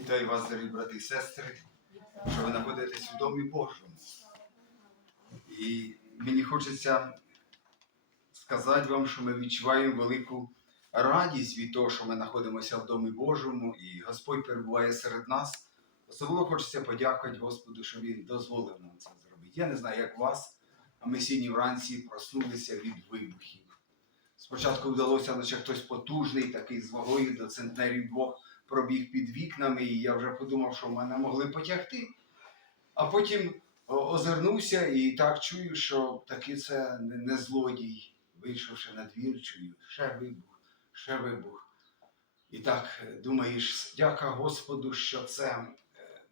Вітаю вас, дорогі брати і сестри, що ви знаходитесь в Домі Божому. І мені хочеться сказати вам, що ми відчуваємо велику радість від того, що ми знаходимося в Домі Божому, і Господь перебуває серед нас. Особливо хочеться подякувати Господу, що Він дозволив нам це зробити. Я не знаю, як вас, а ми сьогодні вранці проснулися від вибухів. Спочатку вдалося, наче хтось потужний, такий з вагою до центнерів двох пробіг під вікнами, і я вже подумав, що мене могли потягти. А потім озирнувся і так чую, що таки це не, злодій. Вийшовши на двір, чую, ще вибух, ще вибух. І так е, думаєш, дяка Господу, що це е,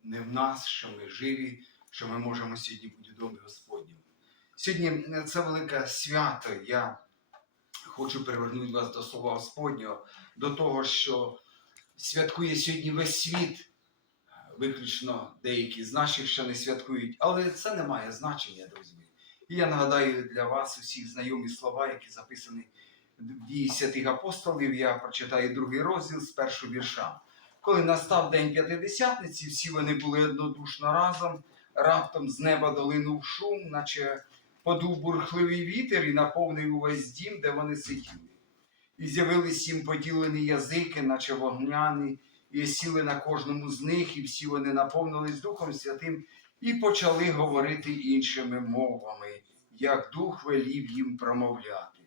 не в нас, що ми живі, що ми можемо сьогодні бути в домі Господньому. Сьогодні е, це велике свято. Я хочу привернути вас до Слова Господнього, до того, що святкує сьогодні весь світ. Виключно деякі з наших ще не святкують, але це не має значення, друзі. І я нагадаю для вас усіх знайомі слова, які записані в дії святих апостолів. Я прочитаю другий розділ з першого вірша. Коли настав день п'ятидесятниці, всі вони були однодушно разом, раптом з неба долинув шум, наче подув бурхливий вітер і наповнив увесь дім, де вони сиділи. І з'явились їм поділені язики, наче вогняні, і сіли на кожному з них, і всі вони наповнились Духом Святим і почали говорити іншими мовами, як Дух велів їм промовляти.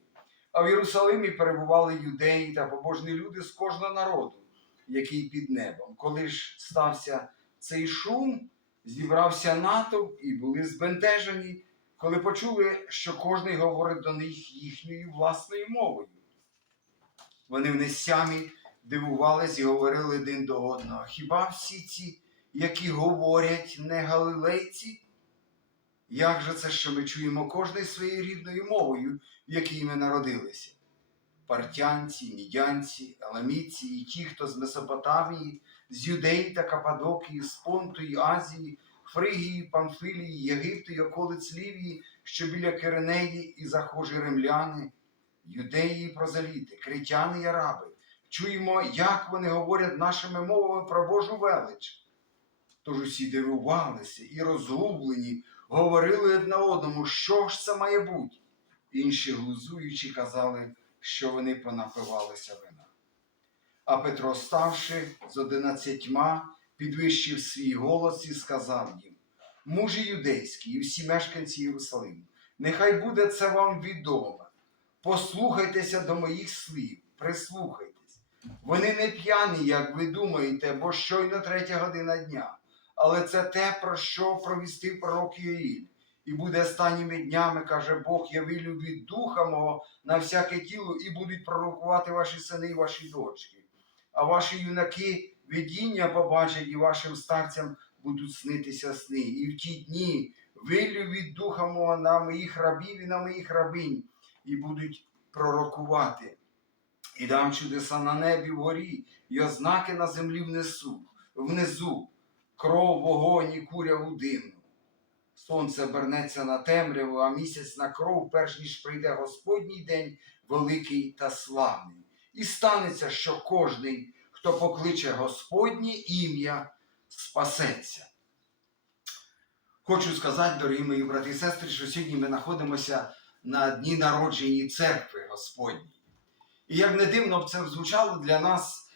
А в Єрусалимі перебували юдеї та побожні люди з кожного народу, який під небом. Коли ж стався цей шум, зібрався натовп і були збентежені, коли почули, що кожний говорить до них їхньою власною мовою. Вони в несямі дивувались і говорили один до одного. Хіба всі ці, які говорять, не галилейці? Як же це, що ми чуємо кожною своєю рідною мовою, в якій ми народилися? Партянці, мідянці, еламітці і ті, хто з Месопотамії, з Юдеї та Кападокії, з Понту і Азії, Фригії, Памфилії, Єгипту і околиць Лівії, що біля Киренеї і захожі римляни, юдеї і прозеліти, критяни й араби. Чуємо, як вони говорять нашими мовами про Божу велич. Тож усі дивувалися і розгублені, говорили одне одному, що ж це має бути. Інші, глузуючи, казали, що вони понапивалися вина. А Петро, ставши з одинадцятьма, підвищив свій голос і сказав їм: Мужі юдейські і всі мешканці Єрусалиму, нехай буде це вам відомо. Послухайтеся до моїх слів, прислухайтесь. Вони не п'яні, як ви думаєте, бо щойно третя година дня. Але це те, про що провістив пророк Йоїль. І буде останніми днями, каже Бог, я вилю від духа мого на всяке тіло, і будуть пророкувати ваші сини і ваші дочки. А ваші юнаки видіння побачать, і вашим старцям будуть снитися сни. І в ті дні вилю від духа мого на моїх рабів і на моїх рабинь, і будуть пророкувати. І дам чудеса на небі вгорі, і ознаки на землі внесу, внизу, кров, вогонь і куряву димну. Сонце обернеться на темряву, а місяць на кров, перш ніж прийде Господній день великий та славний. І станеться, що кожний, хто покличе Господнє ім'я, спасеться. Хочу сказати, дорогі мої брати і сестри, що сьогодні ми знаходимося на дні народженні церкви Господньої. І як не дивно б це звучало для нас,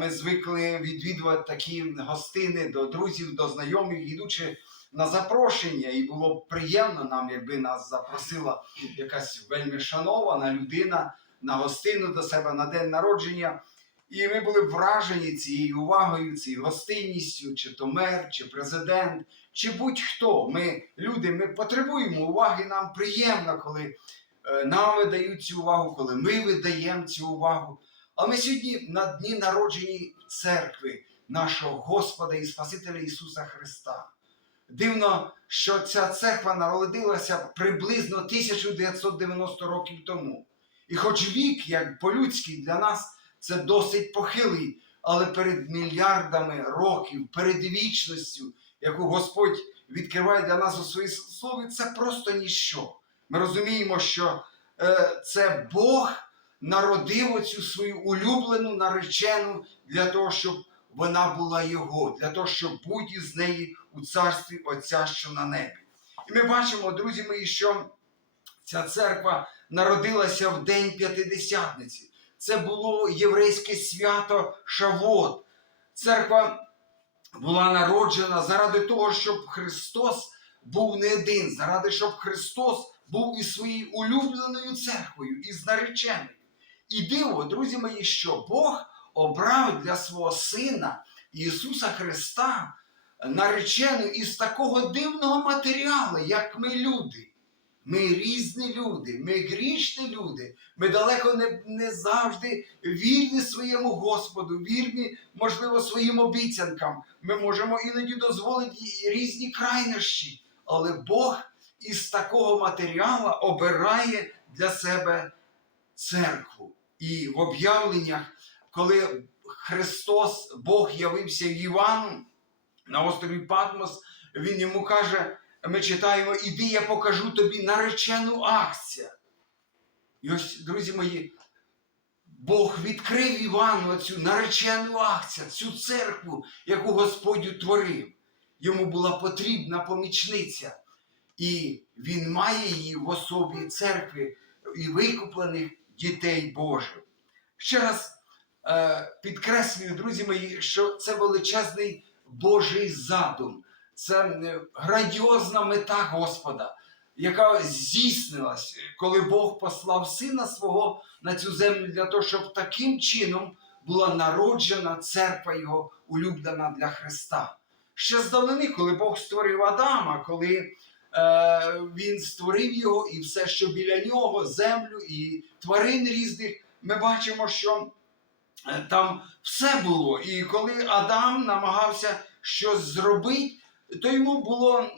ми звикли відвідувати такі гостини до друзів, до знайомих, ідучи на запрошення, і було б приємно нам, якби нас запросила якась вельми шанована людина на гостину до себе на день народження. І ми були вражені цією увагою, цією гостинністю, чи то мер, чи президент, чи будь-хто. Ми люди, ми потребуємо уваги. Нам приємно, коли е, нам видають цю увагу, коли ми видаємо цю увагу. Але ми сьогодні на дні народжені церкви нашого Господа і Спасителя Ісуса Христа. Дивно, що ця церква народилася приблизно 1990 років тому. І хоч вік, як по-людськи, для нас це досить похилий, але перед мільярдами років, перед вічністю, яку Господь відкриває для нас у своїй слові, це просто ніщо. Ми розуміємо, що е, це Бог народив оцю свою улюблену наречену для того, щоб вона була його, для того, щоб бути із неї у царстві Отця, що на небі. І ми бачимо, друзі мої, що ця церква народилася в день П'ятидесятниці. Це було єврейське свято Шавот. Церква була народжена заради того, щоб Христос був не один, заради щоб Христос був із своєю улюбленою церквою, із нареченою. І диво, друзі мої, що Бог обрав для свого Сина Ісуса Христа наречену із такого дивного матеріалу, як ми люди. Ми різні люди, ми грішні люди, ми далеко не, не завжди вірні своєму Господу, вірні, можливо, своїм обіцянкам. Ми можемо іноді дозволити різні крайнощі, але Бог із такого матеріалу обирає для себе церкву. І в об'явленнях, коли Христос, Бог явився Івану на острові Патмос, Він йому каже, ми читаємо, іди, я покажу тобі наречену акцію. І ось, друзі мої, Бог відкрив Івану цю наречену акцію, цю церкву, яку Господь утворив. Йому була потрібна помічниця. І він має її в особі церкви і викуплених дітей Божих. Ще раз е, підкреслюю, друзі мої, що це величезний Божий задум, це е, грандіозна мета Господа, яка здійснилась, коли Бог послав сина свого на цю землю для того, щоб таким чином була народжена церква Його улюблена для Христа. Ще здавнини, коли Бог створив Адама, коли е, він створив його і все, що біля нього, землю і тварин різних, ми бачимо, що е, там все було. І коли Адам намагався щось зробити, то йому було е,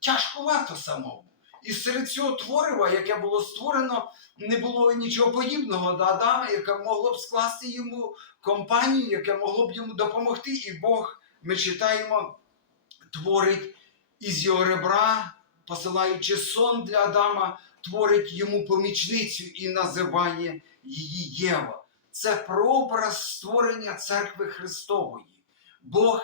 тяжкувато самому. І серед цього творива, яке було створено, не було нічого подібного до Адама, яке могло б скласти йому компанію, яке могло б йому допомогти. І Бог, ми читаємо, творить із його ребра, посилаючи сон для Адама, творить йому помічницю і називає її Єва. Це прообраз створення церкви Христової. Бог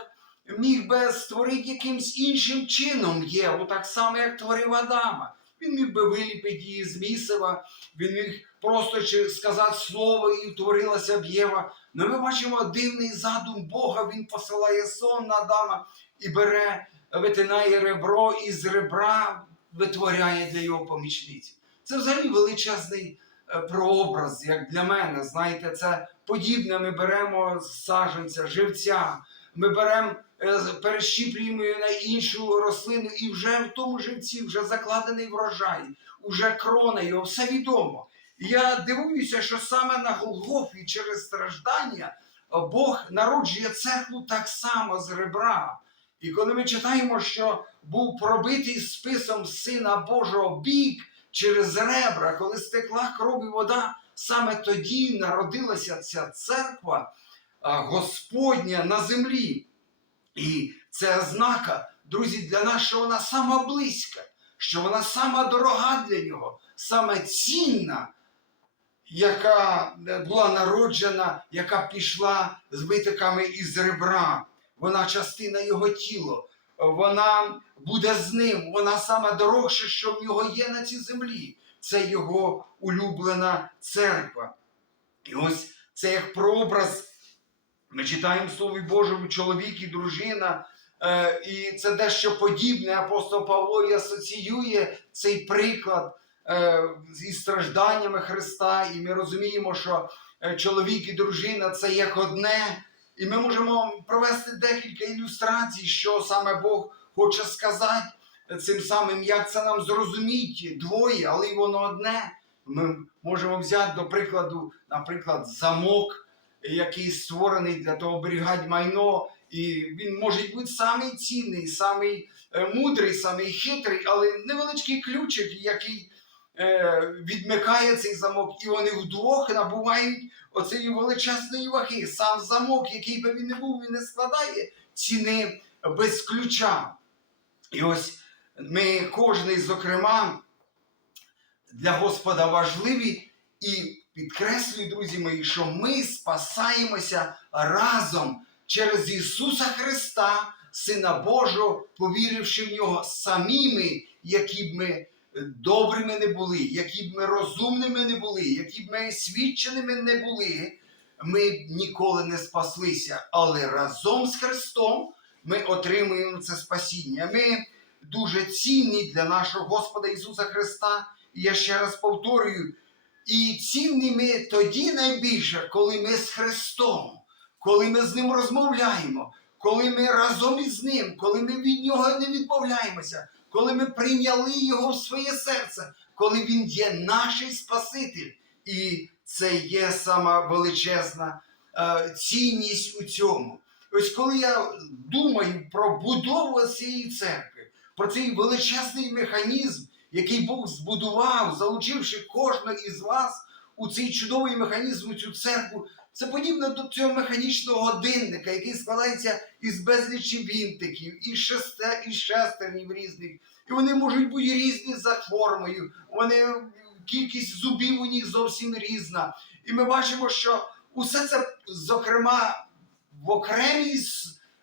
міг би створити якимсь іншим чином Єву, так само, як творив Адама. Він міг би виліпити її з місива, він міг просто сказати слово і утворилася б Єва. Но ми бачимо дивний задум Бога, він посилає сон на Адама і бере, витинає ребро і з ребра витворяє для його помічниці. Це взагалі величезний е, прообраз, як для мене. Знаєте, це подібне. Ми беремо з саджанця, живця, ми беремо, перещіплюємо її на іншу рослину, і вже в тому живці вже закладений врожай, вже крона його, все відомо. Я дивуюся, що саме на Голгофі через страждання е, Бог народжує церкву так само з ребра. І коли ми читаємо, що був пробитий списом Сина Божого бік через ребра, коли стекла кров і вода, саме тоді народилася ця церква Господня на землі. І це ознака, друзі, для нас, що вона сама близька, що вона сама дорога для нього, саме цінна, яка була народжена, яка пішла з витоками із ребра. Вона частина його тіла. Вона буде з ним, вона саме дорогше, що в нього є на цій землі. Це його улюблена церква. І ось це як прообраз. Ми читаємо в Слові Божому чоловік і дружина, е, і це дещо подібне. Апостол Павло і асоціює цей приклад е, зі стражданнями Христа, і ми розуміємо, що е, чоловік і дружина це як одне. І ми можемо провести декілька ілюстрацій, що саме Бог хоче сказати цим самим, як це нам зрозуміти двоє, але й воно одне. Ми можемо взяти до прикладу, наприклад, замок, який створений для того оберігати майно, і він може бути самий цінний, самий е, мудрий, самий хитрий, але невеличкий ключик, який е, відмикає цей замок, і вони вдвох набувають оцеї величезної ваги. Сам замок, який би він не був, він не складає ціни без ключа. І ось ми кожний, зокрема, для Господа важливі і підкреслюю, друзі мої, що ми спасаємося разом через Ісуса Христа, Сина Божого, повіривши в нього самими, які б ми е, добрими не були, які б ми розумними не були, які б ми свідченими не були, ми б ніколи не спаслися. Але разом з Христом ми отримуємо це спасіння. Ми дуже цінні для нашого Господа Ісуса Христа. І я ще раз повторюю, і цінні ми тоді найбільше, коли ми з Христом, коли ми з Ним розмовляємо, коли ми разом із Ним, коли ми від Нього не відмовляємося, коли ми прийняли Його в своє серце, коли Він є наш Спаситель. І це є сама величезна е, цінність у цьому. Ось коли я думаю про будову цієї церкви, про цей величезний механізм, який Бог збудував, залучивши кожного із вас у цей чудовий механізм, у цю церкву, це подібно до цього механічного годинника, який складається із безлічі вінтиків, і шесте, і шестернів різних. І вони можуть бути різні за формою, вони, кількість зубів у них зовсім різна. І ми бачимо, що усе це, зокрема, в окремій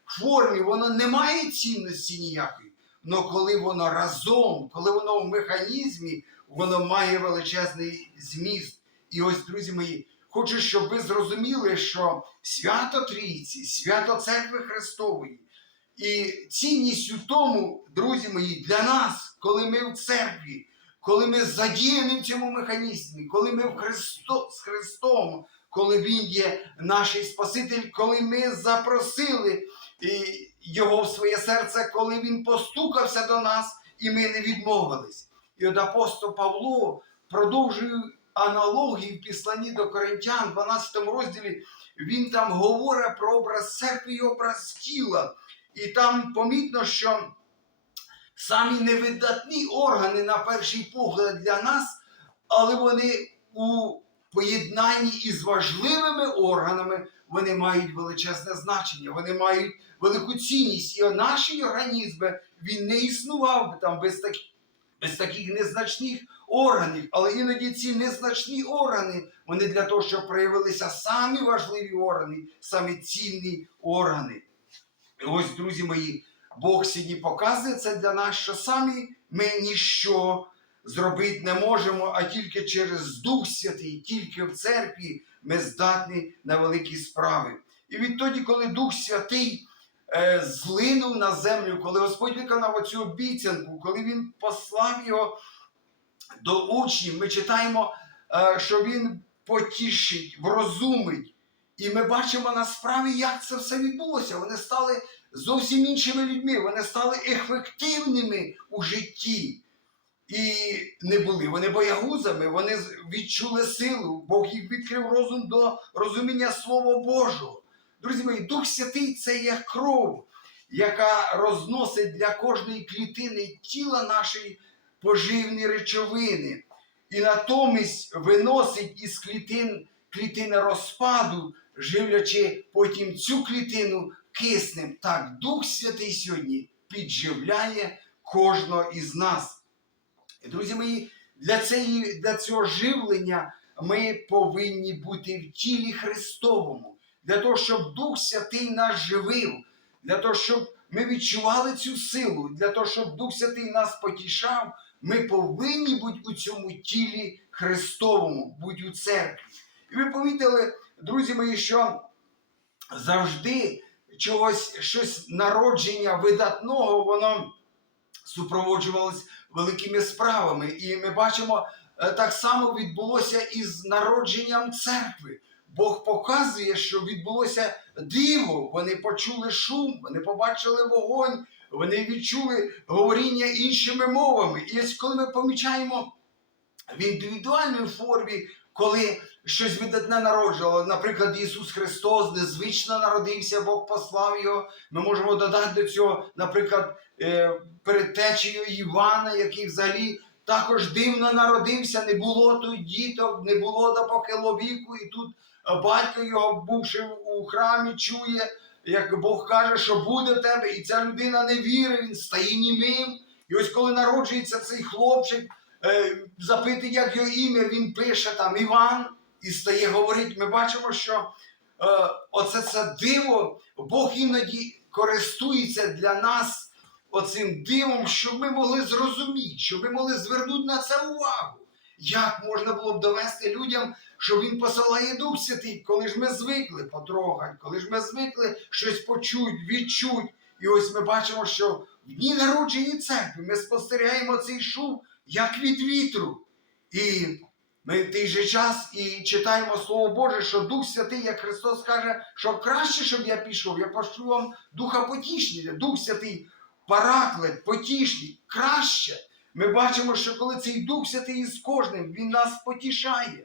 формі, воно не має цінності ніякої. Але коли воно разом, коли воно в механізмі, воно має величезний зміст. І ось, друзі мої, хочу, щоб ви зрозуміли, що свято Трійці, свято Церкви Христової, і цінність у тому, друзі мої, для нас, коли ми в церкві, коли ми задіяні в цьому механізмі, коли ми в Христо, з Христом, коли Він є наш Спаситель, коли ми запросили і, Його в своє серце, коли Він постукався до нас, і ми не відмовились. І от апостол Павло продовжує аналогії в післанні до Коринтян, 12 розділі, він там говорить про образ церкви і образ тіла. І там помітно, що самі невидатні органи на перший погляд для нас, але вони у поєднанні із важливими органами вони мають величезне значення, вони мають велику цінність. І наш організм би, він не існував би там без таких, без таких незначних органів. Але іноді ці незначні органи, вони для того, щоб проявилися самі важливі органи, самі цінні органи. І ось, друзі мої, Бог сьогодні показує це для нас, що самі ми ніщо зробити не можемо, а тільки через Дух Святий, тільки в церкві ми здатні на великі справи. І відтоді, коли Дух Святий е, злинув на землю, коли Господь виконав оцю обіцянку, коли Він послав його до учнів, ми читаємо, е, що Він потішить, врозумить. І ми бачимо насправді, як це все відбулося. Вони стали зовсім іншими людьми, вони стали ефективними у житті. І не були вони боягузами, вони відчули силу, Бог їх відкрив розум до розуміння Слова Божого. Друзі мої, Дух Святий це є кров, яка розносить для кожної клітини тіла нашої поживні речовини. І натомість виносить із клітин клітини розпаду, живлячи потім цю клітину киснем. Так, Дух Святий сьогодні підживляє кожного із нас. Друзі мої, для, цієї, для цього живлення ми повинні бути в тілі Христовому, для того, щоб Дух Святий нас живив, для того, щоб ми відчували цю силу, для того, щоб Дух Святий нас потішав, ми повинні бути у цьому тілі Христовому, бути у церкві. І ви помітили, друзі мої, що завжди чогось щось народження видатного, воно супроводжувалось великими справами. І ми бачимо, е, так само відбулося і з народженням церкви. Бог показує, що відбулося диво. Вони почули шум, вони побачили вогонь, вони відчули говоріння іншими мовами. І ось коли ми помічаємо в індивідуальній формі, коли щось видатне народжувало, наприклад, Ісус Христос незвично народився, Бог послав його. Ми можемо додати до цього, наприклад, е, перед течею Івана, який взагалі також дивно народився, не було тут діток, не було до похилого віку, і тут е, батько його, бувши у храмі, чує, як Бог каже, що буде тебе, і ця людина не вірить, він стає німим. І ось коли народжується цей хлопчик, е, запитує, як його ім'я, він пише там Іван і стає говорить. Ми бачимо, що оце це диво, Бог іноді користується для нас оцим дивом, щоб ми могли зрозуміти, щоб ми могли звернути на це увагу. Як можна було б довести людям, що він посилає Дух Святий, коли ж ми звикли потрогати, коли ж ми звикли щось почути, відчути. І ось ми бачимо, що в дні народження церкви ми спостерігаємо цей шум, як від вітру. І ми в той же час і читаємо Слово Боже, що Дух Святий, як Христос каже, що краще, щоб я пішов, я пошлю вам Духа Потішника, Дух Святий, Параклет, Потішний, краще. Ми бачимо, що коли цей Дух Святий із кожним, Він нас потішає.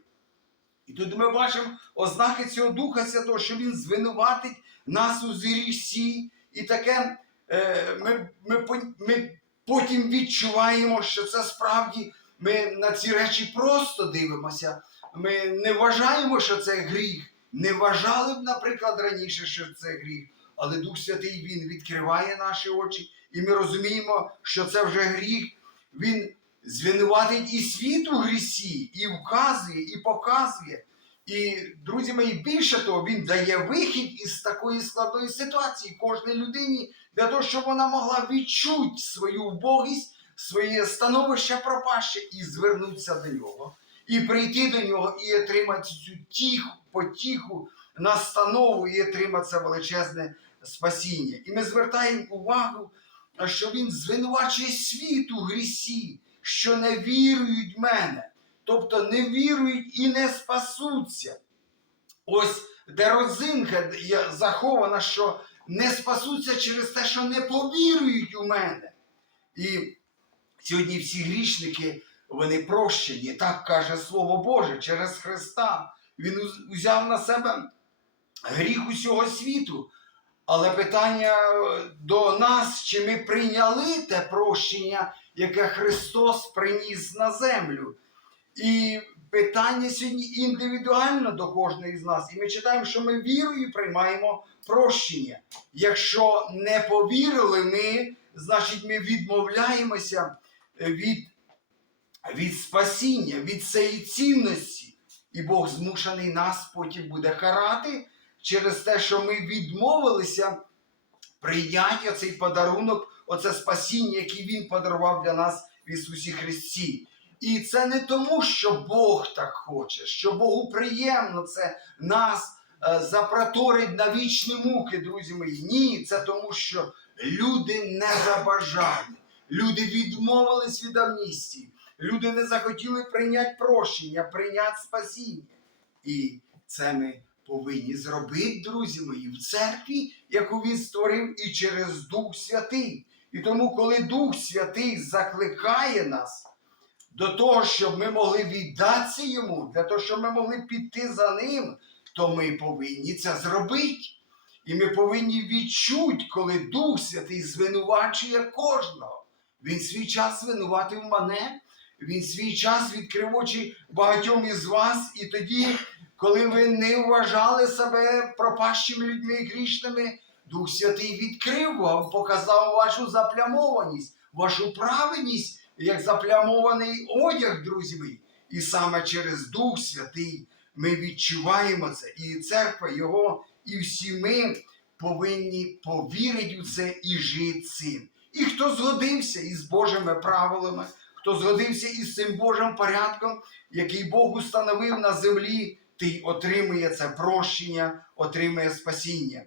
І тут ми бачимо ознаки цього Духа Святого, що Він звинуватить нас у грісі. І таке е, ми, ми, ми потім відчуваємо, що це справді ми на ці речі просто дивимося. Ми не вважаємо, що це гріх. Не вважали б, наприклад, раніше, що це гріх. Але Дух Святий Він відкриває наші очі, і ми розуміємо, що це вже гріх. Він звинуватить і світ у грісі, і вказує, і показує. І, друзі мої, більше того, він дає вихід із такої складної ситуації кожній людині для того, щоб вона могла відчути свою вбогість, своє становище пропаще і звернутися до нього, і прийти до нього, і отримати цю тиху, потіху, настанову, і отримати це величезне спасіння. І ми звертаємо увагу, що він звинувачує світ у грісі, що не вірують в мене. Тобто не вірують і не спасуться. Ось де розинка захована, що не спасуться через те, що не повірують у мене. І сьогодні всі грішники, вони прощені, так каже Слово Боже, через Христа. Він узяв на себе гріх усього світу. Але питання е, до нас, чи ми прийняли те прощення, яке Христос приніс на землю. І питання сьогодні індивідуально до кожної з нас. І ми читаємо, що ми вірою приймаємо прощення. Якщо не повірили ми, значить ми відмовляємося від, від спасіння, від цієї цінності. І Бог змушений нас потім буде карати через те, що ми відмовилися прийняти оцей подарунок, оце спасіння, яке Він подарував для нас в Ісусі Христі. І це не тому, що Бог так хоче, що Богу приємно це нас е, запроторить на вічні муки, друзі мої. Ні, це тому, що люди не забажали, люди відмовились від амністії, люди не захотіли прийняти прощення, прийняти спасіння. І це ми повинні зробити, друзі мої, в церкві, яку він створив, і через Дух Святий. І тому, коли Дух Святий закликає нас до того, щоб ми могли віддатися йому, для того, щоб ми могли піти за ним, то ми повинні це зробити. І ми повинні відчути, коли Дух Святий звинувачує кожного. Він свій час звинуватив мене, він свій час відкрив очі багатьом із вас, і тоді, коли ви не вважали себе пропащими людьми і грішними, Дух Святий відкрив вам, показав вашу заплямованість, вашу праведність, як заплямований одяг, друзі мої. І саме через Дух Святий ми відчуваємо це. І церква Його, і всі ми повинні повірити у це і жити цим. І хто згодився із Божими правилами, хто згодився із цим Божим порядком, який Бог установив на землі, той отримує це прощення, отримує спасіння.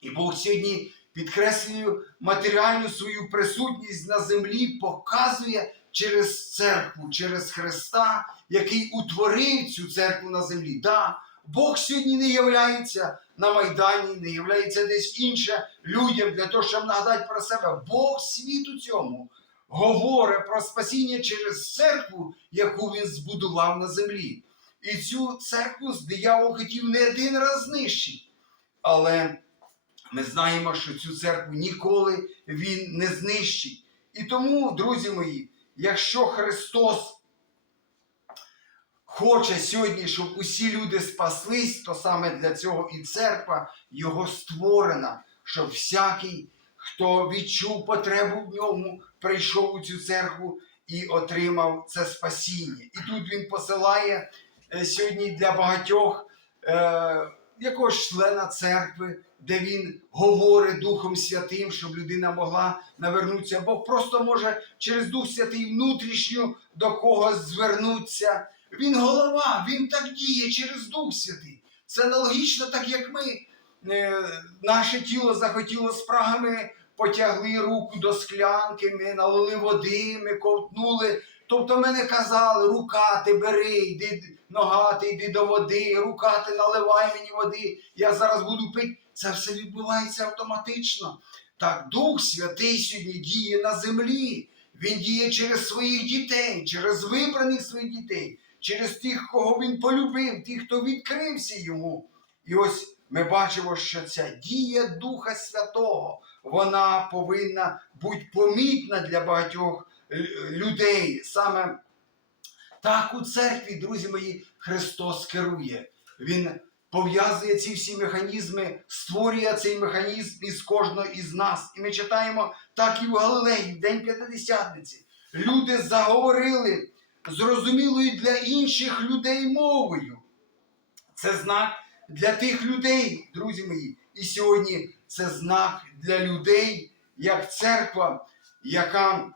І Бог сьогодні підкреслює матеріальну свою присутність на землі, показує через церкву, через Христа, який утворив цю церкву на землі. Да, Бог сьогодні не являється на Майдані, не являється десь інше людям для того, щоб нагадати про себе. Бог світу цьому говорить про спасіння через церкву, яку він збудував на землі. І цю церкву диявол хотів не один раз знищити. Але ми знаємо, що цю церкву ніколи він не знищить. І тому, друзі мої, якщо Христос хоче сьогодні, щоб усі люди спаслись, то саме для цього і церква його створена, щоб всякий, хто відчув потребу в ньому, прийшов у цю церкву і отримав це спасіння. І тут він посилає сьогодні для багатьох. Е, якогось члена церкви, де він говорить Духом Святим, щоб людина могла навернутися. Бог просто може через Дух Святий внутрішню до когось звернутися. Він голова, він так діє через Дух Святий. Це аналогічно, так як ми. Е, наше тіло захотіло спрагами, потягли руку до склянки, ми налили води, ми ковтнули. Тобто ми не казали, рука ти бери, йди, нога ти йди до води, рука ти наливай мені води, я зараз буду пити. Це все відбувається автоматично. Так, Дух Святий сьогодні діє на землі. Він діє через своїх дітей, через вибраних своїх дітей, через тих, кого він полюбив, тих, хто відкрився йому. І ось ми бачимо, що ця дія Духа Святого, вона повинна бути помітна для багатьох людей. Саме так у церкві, друзі мої, Христос керує. Він пов'язує ці всі механізми, створює цей механізм із кожного із нас. І ми читаємо так і в Галилеї, День П'ятидесятниці. Люди заговорили зрозумілою для інших людей мовою. Це знак для тих людей, друзі мої. І сьогодні це знак для людей, як церква, яка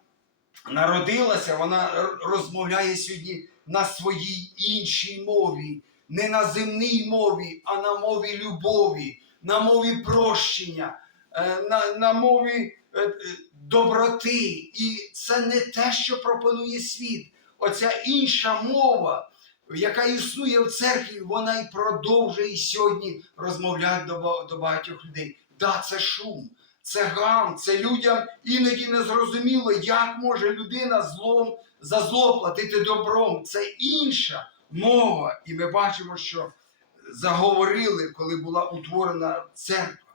народилася, вона розмовляє сьогодні на своїй іншій мові, не на земній мові, а на мові любові, на мові прощення, е, на, на мові е, е, доброти. І це не те, що пропонує світ. Оця інша мова, яка існує в церкві, вона і продовжує сьогодні розмовляти до багатьох людей. Да, це шум, це гам, це людям іноді не зрозуміло, як може людина злом за зло платити добром. Це інша мова. І ми бачимо, що заговорили, коли була утворена церква.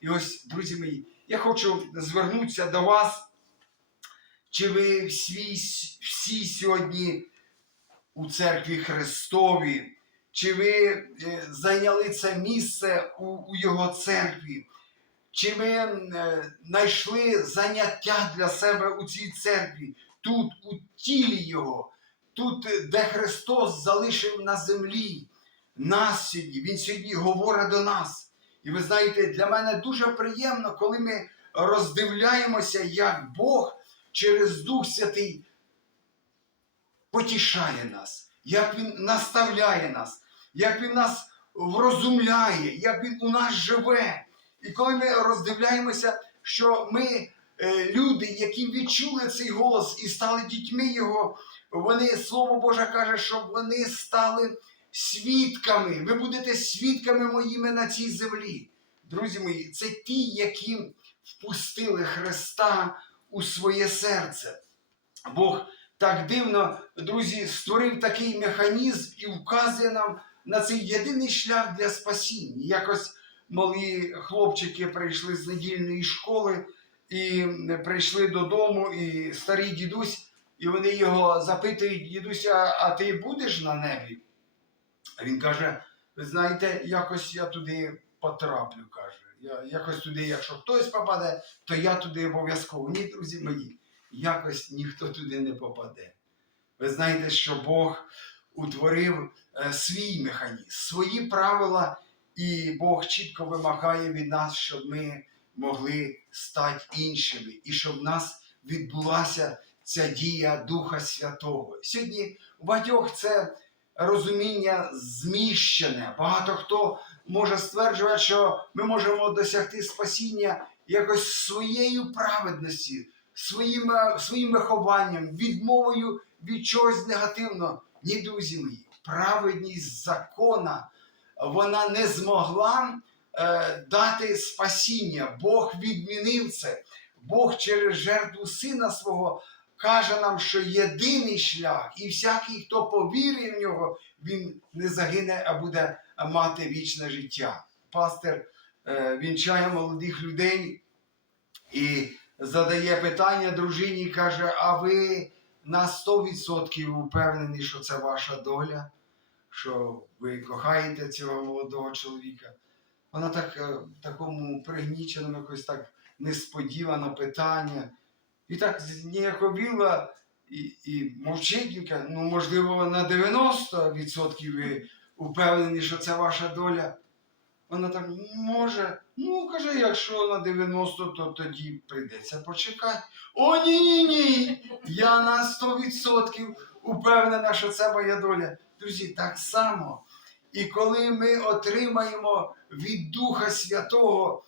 І ось, друзі мої, я хочу звернутися до вас. Чи ви всі, всі сьогодні у церкві Христові? Чи ви е, зайняли це місце у, у Його церкві? Чи ви е, знайшли заняття для себе у цій церкві, тут, у тілі Його, тут, е, де Христос залишив на землі нас сьогодні, Він сьогодні говорить до нас. І ви знаєте, для мене дуже приємно, коли ми роздивляємося, як Бог через Дух Святий потішає нас, як Він наставляє нас, як Він нас врозумляє, як Він у нас живе. І коли ми роздивляємося, що ми е, люди, які відчули цей голос і стали дітьми Його, вони, Слово Боже каже, щоб вони стали свідками. Ви будете свідками моїми на цій землі. Друзі мої, це ті, які впустили Христа у своє серце. Бог так дивно, друзі, створив такий механізм і вказує нам на цей єдиний шлях для спасіння. Якось малі хлопчики прийшли з недільної школи і прийшли додому, і старий дідусь, і вони його запитують, дідуся, а ти будеш на небі? А він каже: ви знаєте, якось я туди потраплю, каже. Я якось туди, якщо хтось попаде, то я туди обов'язково. Ні, друзі мої, якось ніхто туди не попаде. Ви знаєте, що Бог утворив е, свій механізм, свої правила, і Бог чітко вимагає від нас, щоб ми могли стати іншими, і щоб в нас відбулася ця дія Духа Святого. Сьогодні у багатьох це розуміння зміщене. Багато хто може стверджувати, що ми можемо досягти спасіння якось своєю праведністю, своїм, своїм вихованням, відмовою від чогось негативного. Ні, друзі мої, праведність закона вона не змогла е, дати спасіння. Бог відмінив це. Бог через жертву сина свого каже нам, що єдиний шлях, і всякий, хто повірить в нього, він не загине, а буде мати вічне життя. Пастор е, вінчає молодих людей і задає питання дружині каже: А ви на 100% упевнені, що це ваша доля, що ви кохаєте цього молодого чоловіка? Вона так е, в такому пригніченому, якось так несподівано питання. І так зніяковіла і, і мовчить, ну, можливо, на 90% ви упевнені, що це ваша доля. Вона так, може, ну каже, якщо на 90, то тоді прийдеться почекати. О, ні, ні, ні. Я на 100% упевнена, що це моя доля. Друзі, так само. І коли ми отримаємо від Духа Святого,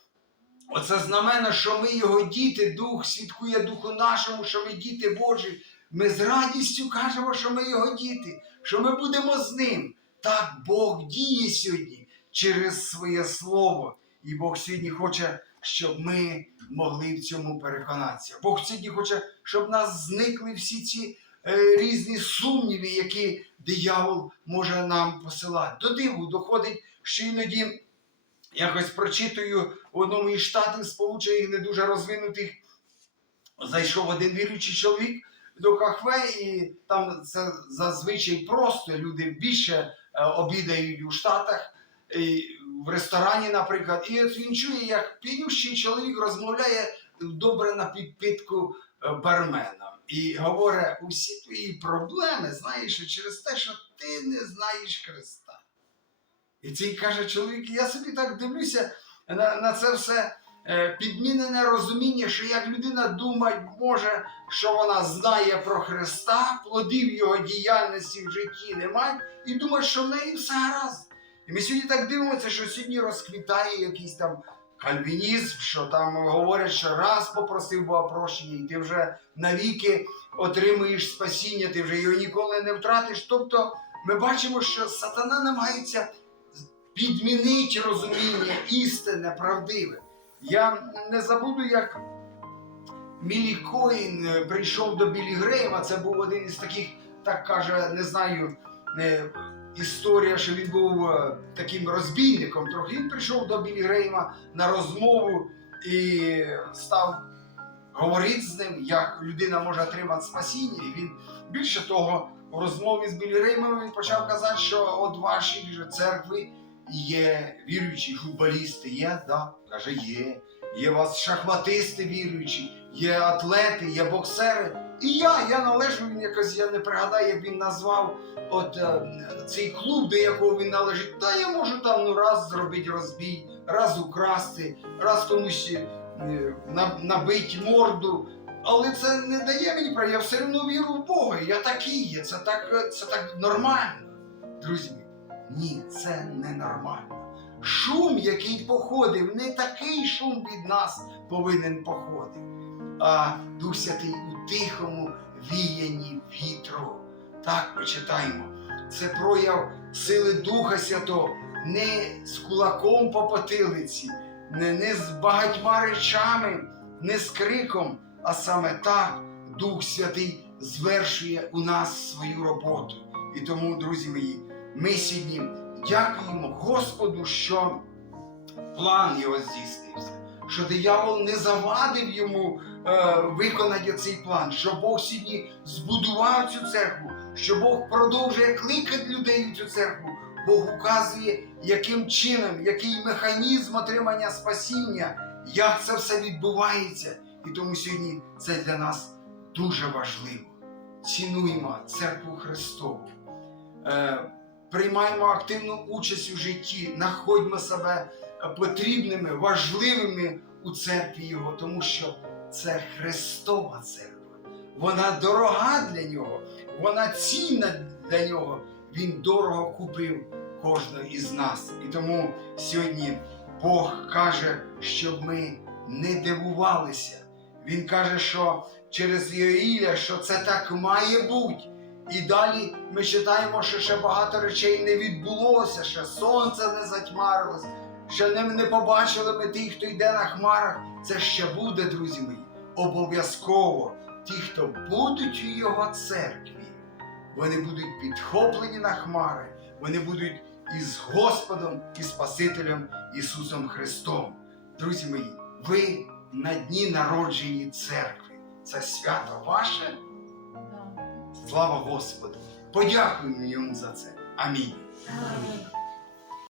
оце знамено, що ми його діти, Дух свідкує Духу нашому, що ми діти Божі. Ми з радістю кажемо, що ми його діти, що ми будемо з ним. Так Бог діє сьогодні через своє слово. І Бог сьогодні хоче, щоб ми могли в цьому переконатися. Бог сьогодні хоче, щоб нас зникли всі ці різні сумніви, які диявол може нам посилати. До диву доходить, що іноді якось прочитую в одному із штатів Сполучених не дуже розвинутих. Зайшов один віруючий чоловік до кафе, і там це зазвичай просто люди більше е, обідають у Штатах, і в ресторані, наприклад. І от він чує, як п'янющий чоловік розмовляє добре на підпитку е, барменом. І говорить, усі твої проблеми, знаєш, через те, що ти не знаєш Христа. І цей каже чоловік, я собі так дивлюся на, на це все е, підмінене розуміння, що як людина думати може, що вона знає про Христа, плодів його діяльності в житті немає, і думає, що в неї все гаразд. І ми сьогодні так дивимося, що сьогодні розквітає якийсь там кальвінізм, що там говорять, що раз попросив Бога прощення, і ти вже навіки отримуєш спасіння, ти вже його ніколи не втратиш. Тобто ми бачимо, що сатана намагається підмінити розуміння істинне, правдиве. Я не забуду, як Мілі Коїн прийшов до Білі Грейма. Це був один із таких, так каже, не знаю, е, історія, що він був е, таким розбійником. Трохи він прийшов до Білі Грейма на розмову і став говорити з ним, як людина може отримати спасіння. І він більше того, в розмові з Білі Греймом він почав казати, що от в вашій же церкві є віруючі футболісти. Є, да? Каже, є. Є у вас шахматисти віруючі, є атлети, є боксери. І я, я належу, він якось, я не пригадаю, як він назвав от е, цей клуб, до якого він належить. Та я можу там ну, раз зробити розбій, раз украсти, раз комусь е, на- набити морду. Але це не дає мені права, я все одно віру в Бога. Я такий є, це так, це так нормально. Друзі, ні, це не нормально. Шум, який походив, не такий шум від нас повинен походити, а Дух Святий у тихому віянні вітру. Так ми читаємо. Це прояв сили Духа Святого не з кулаком по потилиці, не, не з багатьма речами, не з криком, а саме так Дух Святий звершує у нас свою роботу. І тому, друзі мої, ми сьогодні дякуємо Господу, що план його здійснився, що диявол не завадив йому е, виконати цей план, що Бог сьогодні збудував цю церкву, що Бог продовжує кликати людей в цю церкву. Бог указує, яким чином, який механізм отримання спасіння, як це все відбувається. І тому сьогодні це для нас дуже важливо. Цінуємо церкву Христову. Е, приймаємо активну участь у житті, знаходьмо себе потрібними, важливими у церкві Його, тому що це Христова церква. Вона дорога для нього, вона цінна для нього. Він дорого купив кожного із нас. І тому сьогодні Бог каже, щоб ми не дивувалися. Він каже, що через Йоїля, що це так має бути. І далі ми читаємо, що ще багато речей не відбулося, ще сонце не затьмарилось, не, не побачили ми тих, хто йде на хмарах. Це ще буде, друзі мої. Обов'язково ті, хто будуть у його церкві, вони будуть підхоплені на хмари, вони будуть із Господом і Спасителем Ісусом Христом. Друзі мої, ви на дні народжені церкви. Це свято ваше. Слава Господу! Подякуємо йому за це. Амінь. Амінь.